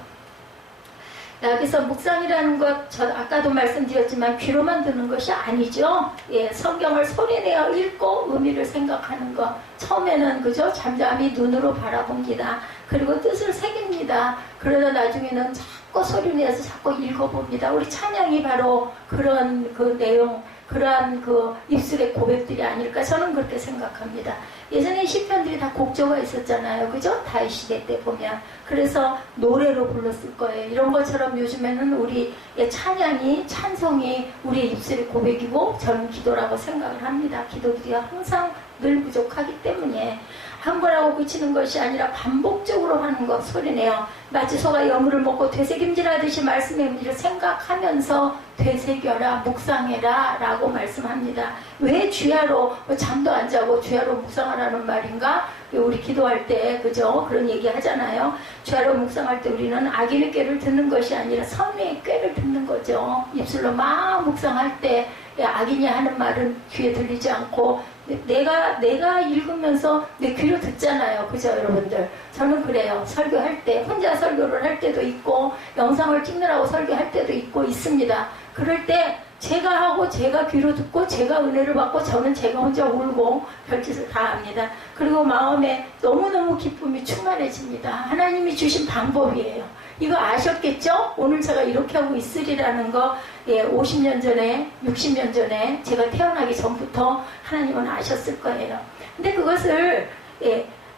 여기서 묵상이라는 것, 저 아까도 말씀드렸지만 귀로만 듣는 것이 아니죠. 성경을 소리내어 읽고 의미를 생각하는 것. 처음에는 그죠? 잠잠히 눈으로 바라봅니다. 그리고 뜻을 새깁니다. 그러다 나중에는 자꾸 소리내서 자꾸 읽어봅니다. 우리 찬양이 바로 그런 그 내용, 그러한 그 입술의 고백들이 아닐까 저는 그렇게 생각합니다. 예전에 시편들이 다 곡조가 있었잖아요. 그죠? 다윗 시대 때 보면. 그래서 노래로 불렀을 거예요. 이런 것처럼 요즘에는 우리의 찬양이, 찬송이 우리의 입술의 고백이고 저는 기도라고 생각을 합니다. 기도들이 항상 늘 부족하기 때문에 한 번 하고 그치는 것이 아니라 반복적으로 하는 것. 소리내요. 마치 소가 여물을 먹고 되새김질하듯이 말씀의 의미를 생각하면서 되새겨라, 묵상해라 라고 말씀합니다. 왜 주야로 잠도 안 자고 주야로 묵상하라는 말인가? 우리 기도할 때 그죠? 그런 얘기 하잖아요. 주야로 묵상할 때 우리는 악인의 꾀를 듣는 것이 아니라 선미의 꾀를 듣는 거죠. 입술로 막 묵상할 때 악인이 하는 말은 귀에 들리지 않고 내가 읽으면서 내 귀로 듣잖아요. 그죠, 여러분들? 저는 그래요. 설교할 때, 혼자 설교를 할 때도 있고, 영상을 찍느라고 설교할 때도 있고, 있습니다. 그럴 때, 제가 하고, 제가 귀로 듣고, 제가 은혜를 받고, 저는 제가 혼자 울고, 별짓을 다 합니다. 그리고 마음에 너무너무 기쁨이 충만해집니다. 하나님이 주신 방법이에요. 이거 아셨겠죠? 오늘 제가 이렇게 하고 있으리라는 거, 50년 전에, 60년 전에, 제가 태어나기 전부터 하나님은 아셨을 거예요. 근데 그것을,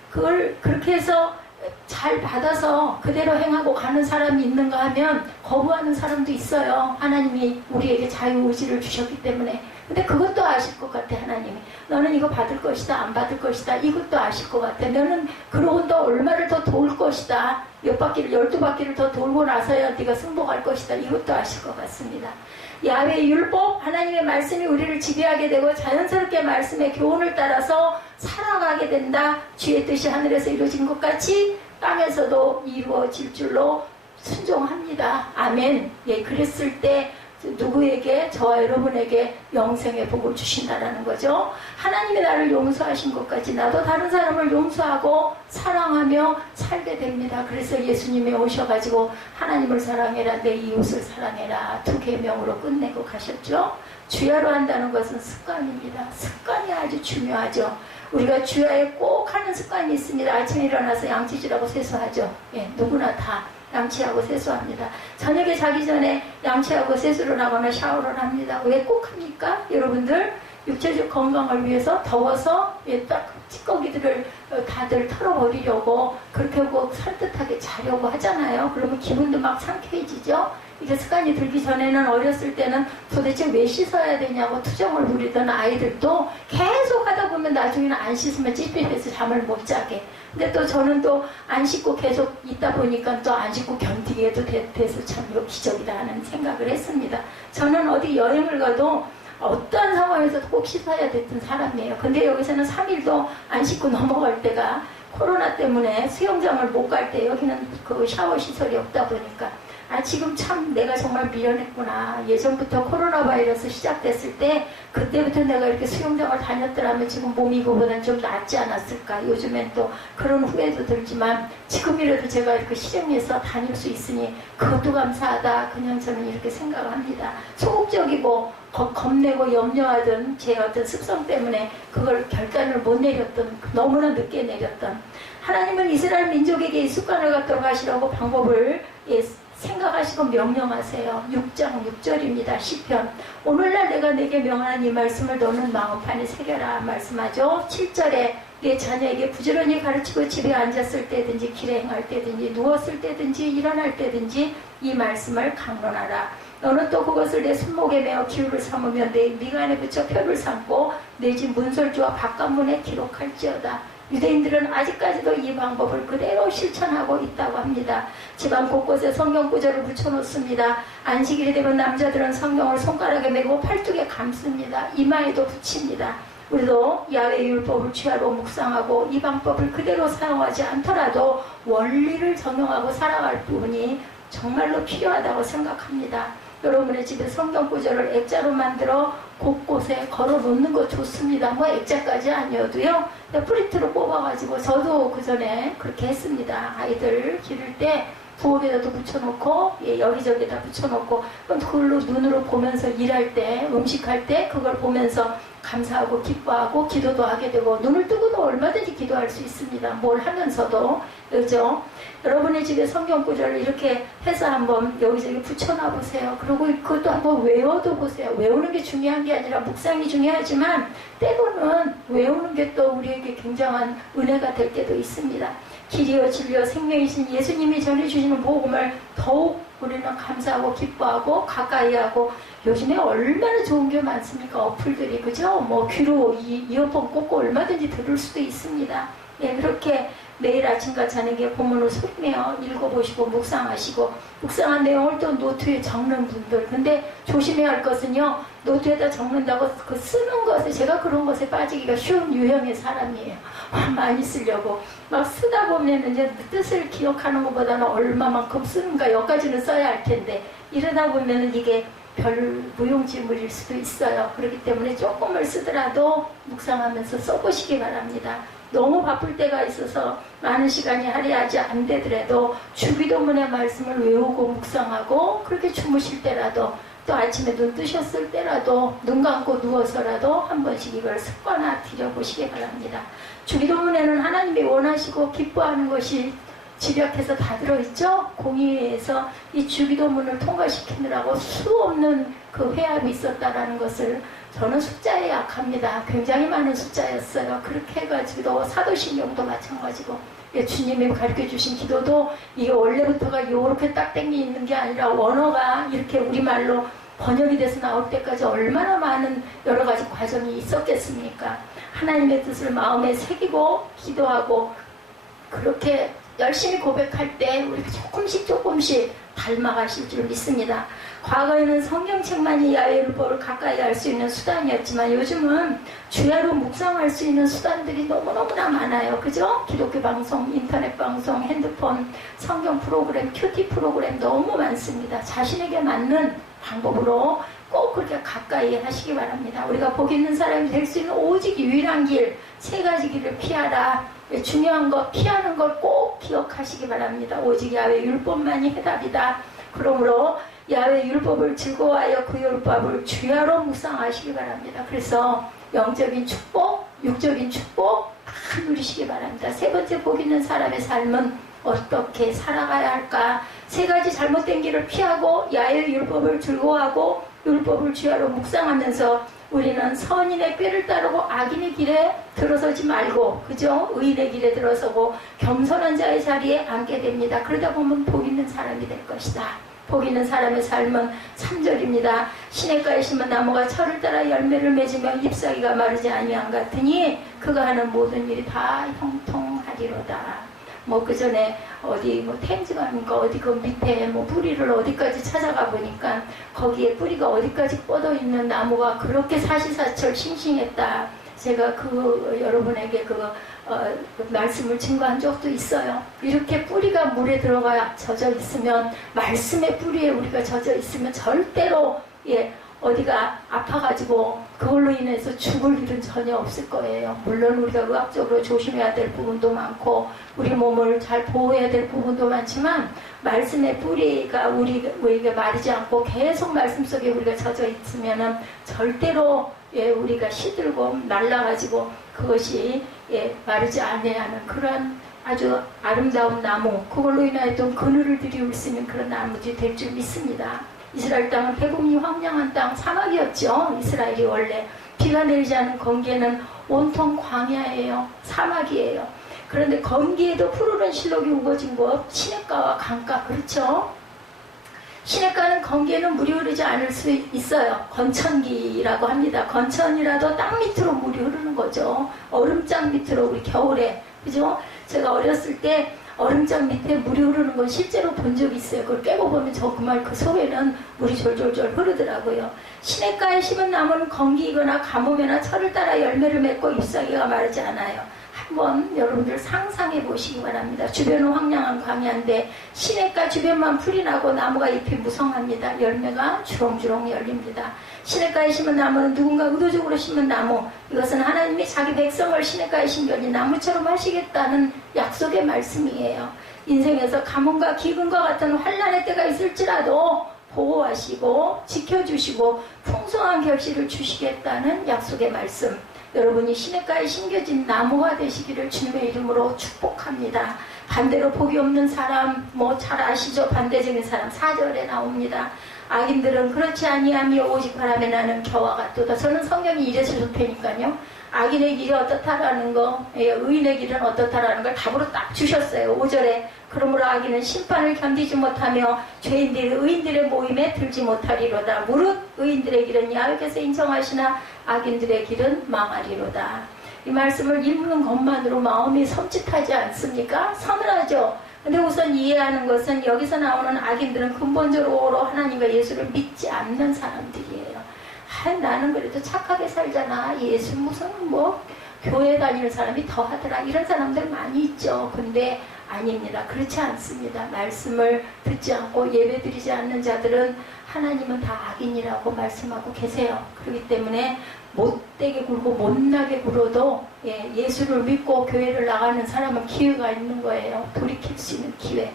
그걸 그렇게 해서 잘 받아서 그대로 행하고 가는 사람이 있는가 하면 거부하는 사람도 있어요. 하나님이 우리에게 자유의지를 주셨기 때문에. 근데 그것도 아실 것 같아, 하나님이. 너는 이거 받을 것이다, 안 받을 것이다. 이것도 아실 것 같아. 너는 그러고 또 얼마를 더 도울 것이다. 몇 바퀴를, 12바퀴를 더 돌고 나서야 네가 승복할 것이다. 이것도 아실 것 같습니다. 야훼의 율법, 하나님의 말씀이 우리를 지배하게 되고 자연스럽게 말씀의 교훈을 따라서 살아가게 된다. 주의 뜻이 하늘에서 이루어진 것 같이 땅에서도 이루어질 줄로 순종합니다. 아멘. 그랬을 때 누구에게, 저와 여러분에게 영생의 복을 주신다라는 거죠. 하나님이 나를 용서하신 것까지 나도 다른 사람을 용서하고 사랑하며 살게 됩니다. 그래서 예수님이 오셔가지고 하나님을 사랑해라, 내 이웃을 사랑해라, 두 계명으로 끝내고 가셨죠. 주야로 한다는 것은 습관입니다. 습관이 아주 중요하죠. 우리가 주야에 꼭 하는 습관이 있습니다. 아침에 일어나서 양치질하고 세수하죠. 누구나 다 양치하고 세수합니다. 저녁에 자기 전에 양치하고 세수를 하거나 샤워를 합니다. 왜 꼭 합니까? 여러분들 육체적 건강을 위해서 더워서 딱 찌꺼기들을 다들 털어버리려고 그렇게 하고 산뜻하게 자려고 하잖아요. 그러면 기분도 막 상쾌해지죠. 이게 습관이 들기 전에는 어렸을 때는 도대체 왜 씻어야 되냐고 투정을 부리던 아이들도 계속 하다 보면 나중에는 안 씻으면 찌릿해서 잠을 못 자게. 근데 또 저는 또 안 씻고 계속 있다 보니까 또 안 씻고 견디게도 돼서 참 이거 기적이다 하는 생각을 했습니다. 저는 어디 여행을 가도 어떠한 상황에서도 꼭 씻어야 됐던 사람이에요. 근데 여기서는 3일도 안 씻고 넘어갈 때가 코로나 때문에 수영장을 못 갈 때 여기는 그 샤워 시설이 없다 보니까 지금 참 내가 정말 미련했구나. 예전부터 코로나 바이러스 시작됐을 때 그때부터 내가 이렇게 수영장을 다녔더라면 지금 몸이 이거보다는 좀 낫지 않았을까. 요즘엔 또 그런 후회도 들지만 지금이라도 제가 이렇게 실행해서 다닐 수 있으니 그것도 감사하다. 그냥 저는 이렇게 생각합니다. 소극적이고 겁내고 염려하던 제 어떤 습성 때문에 그걸 결단을 못 내렸던, 너무나 늦게 내렸던, 하나님은 이스라엘 민족에게 이 습관을 갖도록 하시라고 방법을 생각하시고 명령하세요. 6장 6절입니다. 시편. 오늘날 내가 내게 명하는 이 말씀을 너는 마음판에 새겨라 말씀하죠. 7절에 내 자녀에게 부지런히 가르치고 집에 앉았을 때든지 길에 행할 때든지 누웠을 때든지 일어날 때든지 이 말씀을 강론하라. 너는 또 그것을 내 손목에 메어 기울을 삼으며 내 미간에 붙여 표를 삼고 내 집 문설주와 바깥문에 기록할지어다. 유대인들은 아직까지도 이 방법을 그대로 실천하고 있다고 합니다. 집안 곳곳에 성경 구절을 붙여놓습니다. 안식일이 되면 남자들은 성경을 손가락에 메고 팔뚝에 감습니다. 이마에도 붙입니다. 우리도 야훼의 율법을 취하로 묵상하고 이 방법을 그대로 사용하지 않더라도 원리를 적용하고 살아갈 부분이 정말로 필요하다고 생각합니다. 여러분의 집에 성경 구절을 액자로 만들어 곳곳에 걸어 놓는 거 좋습니다. 뭐 액자까지 아니어도요. 프린트로 뽑아가지고 저도 그 전에 그렇게 했습니다. 아이들 기를 때 부엌에다도 붙여놓고 여기저기다 붙여놓고 그럼 그걸로 눈으로 보면서 일할 때 음식할 때 그걸 보면서 감사하고 기뻐하고 기도도 하게 되고 눈을 뜨고도 얼마든지 기도할 수 있습니다. 뭘 하면서도. 그죠? 여러분의 집에 성경 구절을 이렇게 해서 한번 여기저기 붙여놔 보세요. 그리고 그것도 한번 외워도 보세요. 외우는 게 중요한 게 아니라 묵상이 중요하지만 때로는 외우는 게 또 우리에게 굉장한 은혜가 될 때도 있습니다. 길이요 진리요 생명이신 예수님이 전해주시는 복음을 더욱 우리는 감사하고 기뻐하고 가까이하고 요즘에 얼마나 좋은 게 많습니까? 어플들이 그죠? 뭐 귀로 이어폰 꽂고 얼마든지 들을 수도 있습니다. 예, 그렇게 매일 아침과 저녁에 본문을 소리내어 읽어보시고 묵상한 내용을 또 노트에 적는 분들. 근데 조심해야 할 것은요, 노트에다 적는다고 그 쓰는 것에, 제가 그런 것에 빠지기가 쉬운 유형의 사람이에요. 많이 쓰려고 막 쓰다 보면 이제 뜻을 기억하는 것보다는 얼마만큼 쓰는가 여기까지는 써야 할 텐데, 이러다 보면 이게 별 무용지물일 수도 있어요. 그렇기 때문에 조금을 쓰더라도 묵상하면서 써보시기 바랍니다. 너무 바쁠 때가 있어서 많은 시간이 할애하지 안 되더라도 주기도문의 말씀을 외우고 묵상하고, 그렇게 주무실 때라도 또 아침에 눈 뜨셨을 때라도 눈 감고 누워서라도 한 번씩 이걸 습관화 들여보시기 바랍니다. 주기도문에는 하나님이 원하시고 기뻐하는 것이 집약해서 다 들어있죠. 공의회에서 이 주기도문을 통과시키느라고 수없는 그 회합이 있었다라는 것을, 저는 숫자에 약합니다. 굉장히 많은 숫자였어요. 그렇게 해가지고 사도신경도 마찬가지고, 주님이 가르쳐주신 기도도 이게 원래부터가 이렇게 딱 땡기 있는 게 아니라 원어가 이렇게 우리말로 번역이 돼서 나올 때까지 얼마나 많은 여러 가지 과정이 있었겠습니까? 하나님의 뜻을 마음에 새기고 기도하고 그렇게 열심히 고백할 때 우리가 조금씩 닮아가실 줄 믿습니다. 과거에는 성경책만이 야외율법을 가까이 알 수 있는 수단이었지만 요즘은 주야로 묵상할 수 있는 수단들이 너무너무나 많아요. 그죠? 기독교 방송, 인터넷 방송, 핸드폰, 성경 프로그램, 큐티 프로그램 너무 많습니다. 자신에게 맞는 방법으로 꼭 그렇게 가까이 하시기 바랍니다. 우리가 복 있는 사람이 될 수 있는 오직 유일한 길, 세 가지 길을 피하라. 중요한 거 피하는 걸 꼭 기억하시기 바랍니다. 오직 야외 율법만이 해답이다. 그러므로 야외 율법을 즐거워하여 그 율법을 주야로 묵상하시기 바랍니다. 그래서 영적인 축복, 육적인 축복 다 누리시기 바랍니다. 세 번째, 복 있는 사람의 삶은 어떻게 살아가야 할까? 세 가지 잘못된 길을 피하고 야외 율법을 즐거워하고 율법을 주야로 묵상하면서 우리는 선인의 꾀를 따르고 악인의 길에 들어서지 말고, 그죠? 의인의 길에 들어서고 겸손한 자의 자리에 앉게 됩니다. 그러다 보면 복 있는 사람이 될 것이다. 복 있는 사람의 삶은 3절입니다. 시냇가에 심은 나무가 철을 따라 열매를 맺으며 잎사귀가 마르지 아니한 같으니 그가 하는 모든 일이 다 형통하리로다. 그 전에 어디 템즈가니까 어디 그 밑에 뿌리를 어디까지 찾아가 보니까 거기에 뿌리가 어디까지 뻗어 있는 나무가 그렇게 사시사철 싱싱했다. 제가 여러분에게 그 말씀을 증거한 적도 있어요. 이렇게 뿌리가 물에 들어가 젖어 있으면, 말씀의 뿌리에 우리가 젖어 있으면 절대로 어디가 아파가지고 그걸로 인해서 죽을 일은 전혀 없을 거예요. 물론 우리가 의학적으로 조심해야 될 부분도 많고 우리 몸을 잘 보호해야 될 부분도 많지만, 말씀의 뿌리가 우리에게 마르지 않고 계속 말씀 속에 우리가 젖어 있으면은 절대로 우리가 시들고 말라가지고 그것이 마르지 않아야 하는 그런 아주 아름다운 나무, 그걸로 인하여 그늘을 들이울 수 있는 그런 나무들이 될 줄 믿습니다. 이스라엘 땅은 배국이 황량한 땅, 사막이었죠. 이스라엘이 원래 비가 내리지 않은 건기에는 온통 광야예요. 사막이에요. 그런데 건기에도 푸르른 실록이 우거진 곳, 시냇가와 강가, 그렇죠? 시냇가는 건기에는 물이 흐르지 않을 수 있어요. 건천기라고 합니다. 건천이라도 땅 밑으로 물이 흐르는 거죠. 얼음장 밑으로, 우리 겨울에, 그죠? 제가 어렸을 때 얼음장 밑에 물이 흐르는 건 실제로 본 적이 있어요. 그걸 깨고 보면 정말 그 속에는 물이 졸졸졸 흐르더라고요. 시냇가에 심은 나무는 건기이거나 가뭄이나 철을 따라 열매를 맺고 잎사귀가 마르지 않아요. 한번 여러분들 상상해 보시기 바랍니다. 주변은 황량한 광야인데 시냇가 주변만 풀이 나고 나무가 잎이 무성합니다. 열매가 주렁주렁 열립니다. 시냇가에 심은 나무는 누군가 의도적으로 심은 나무, 이것은 하나님이 자기 백성을 시냇가에 심겨진 나무처럼 하시겠다는 약속의 말씀이에요. 인생에서 가뭄과 기근과 같은 환난의 때가 있을지라도 보호하시고 지켜주시고 풍성한 결실을 주시겠다는 약속의 말씀, 여러분이 시냇가에 심겨진 나무가 되시기를 주님의 이름으로 축복합니다. 반대로 복이 없는 사람, 잘 아시죠? 반대적인 사람 4절에 나옵니다. 악인들은 그렇지 아니하며 오직 바람에 나는 겨와 같도다. 저는 성경이 이래서 좋다니까요. 악인의 길이 어떻다라는 거, 의인의 길은 어떻다라는 걸 답으로 딱 주셨어요. 5절에 그러므로 악인은 심판을 견디지 못하며 죄인들이 의인들의 모임에 들지 못하리로다. 무릇 의인들의 길은 야훼께서 인정하시나 악인들의 길은 망하리로다. 이 말씀을 읽는 것만으로 마음이 섬찟하지 않습니까? 서늘하죠. 근데 우선 이해하는 것은 여기서 나오는 악인들은 근본적으로 하나님과 예수를 믿지 않는 사람들이에요. 나는 그래도 착하게 살잖아. 예수 무슨 교회 다니는 사람이 더 하더라. 이런 사람들 많이 있죠. 근데 아닙니다. 그렇지 않습니다. 말씀을 듣지 않고 예배드리지 않는 자들은 하나님은 다 악인이라고 말씀하고 계세요. 그렇기 때문에 못되게 굴고 못나게 굴어도 예수를 믿고 교회를 나가는 사람은 기회가 있는 거예요. 돌이킬 수 있는 기회.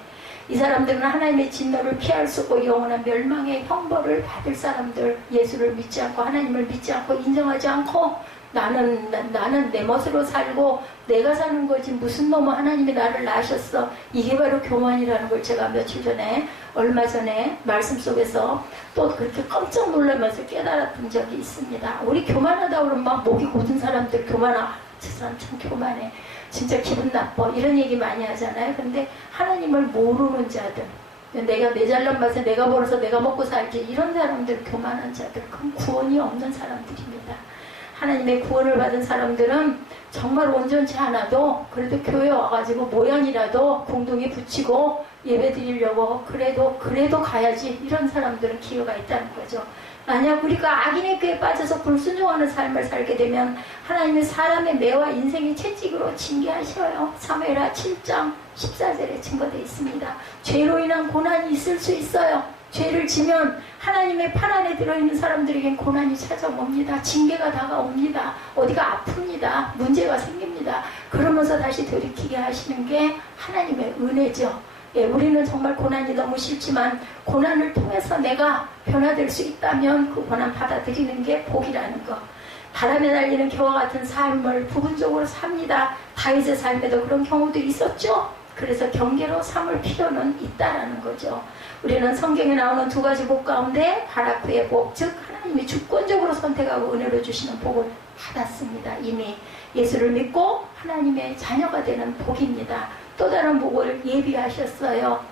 이 사람들은 하나님의 진노를 피할 수 없고 영원한 멸망의 형벌을 받을 사람들, 예수를 믿지 않고 하나님을 믿지 않고 인정하지 않고 나는 내 멋으로 살고 내가 사는 거지 무슨 놈의 하나님이 나를 낳으셨어. 이게 바로 교만이라는 걸 제가 얼마 전에 말씀 속에서 또 그렇게 깜짝 놀라면서 깨달았던 적이 있습니다. 우리 교만하다 그러면 막 목이 고든 사람들 저 사람 참 교만해. 진짜 기분 나빠. 이런 얘기 많이 하잖아요. 근데 하나님을 모르는 자들, 내가 내 잘난 맛에 내가 벌어서 내가 먹고 살지, 이런 사람들, 교만한 자들, 그건 구원이 없는 사람들입니다. 하나님의 구원을 받은 사람들은 정말 온전치 않아도 그래도 교회 와가지고 모양이라도 공동에 붙이고 예배 드리려고 그래도 가야지. 이런 사람들은 기회가 있다는 거죠. 만약 우리가 악인의 꾀에 빠져서 불순종하는 삶을 살게 되면 하나님은 사람의 매와 인생의 채찍으로 징계하셔요. 사무엘하 7장 14절에 증거되어 있습니다. 죄로 인한 고난이 있을 수 있어요. 죄를 지면 하나님의 판 안에 들어있는 사람들에겐 고난이 찾아옵니다. 징계가 다가옵니다. 어디가 아픕니다. 문제가 생깁니다. 그러면서 다시 돌이키게 하시는 게 하나님의 은혜죠. 우리는 정말 고난이 너무 싫지만 고난을 통해서 내가 변화될 수 있다면 그 고난 받아들이는 게 복이라는 거. 바람에 날리는 겨와 같은 삶을 부분적으로 삽니다. 다윗의 삶에도 그런 경우들이 있었죠. 그래서 경계로 삼을 필요는 있다라는 거죠. 우리는 성경에 나오는 두 가지 복 가운데 바라크의 복, 즉 하나님이 주권적으로 선택하고 은혜로 주시는 복을 받았습니다. 이미 예수를 믿고 하나님의 자녀가 되는 복입니다. 또 다른 복을 예비하셨어요.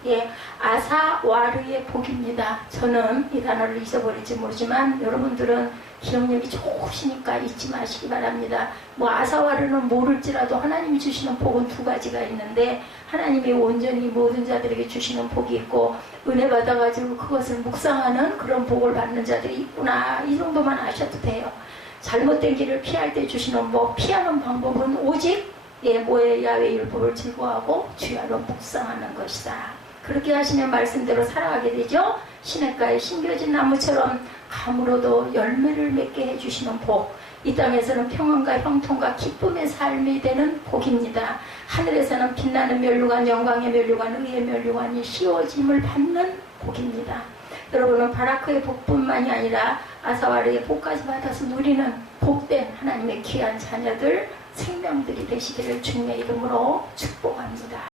아사와르의 복입니다. 저는 이 단어를 잊어버릴지 모르지만 여러분들은 기억력이 좋으시니까 잊지 마시기 바랍니다. 아사와르는 모를지라도 하나님이 주시는 복은 두 가지가 있는데, 하나님이 온전히 모든 자들에게 주시는 복이 있고, 은혜 받아가지고 그것을 묵상하는 그런 복을 받는 자들이 있구나. 이 정도만 아셔도 돼요. 잘못된 길을 피할 때 주시는 복, 피하는 방법은 오직 야훼 율법을 즐거워하고 주야로 묵상하는 것이다. 그렇게 하시면 말씀대로 살아가게 되죠. 시냇가에 심겨진 나무처럼 감으로도 열매를 맺게 해주시는 복, 이 땅에서는 평안과 형통과 기쁨의 삶이 되는 복입니다. 하늘에서는 빛나는 면류관, 영광의 면류관, 의의 면류관이 씌워짐을 받는 복입니다. 여러분은 바라크의 복뿐만이 아니라 아사와르의 복까지 받아서 누리는 복된 하나님의 귀한 자녀들, 생명들이 되시기를 주님의 이름으로 축복합니다.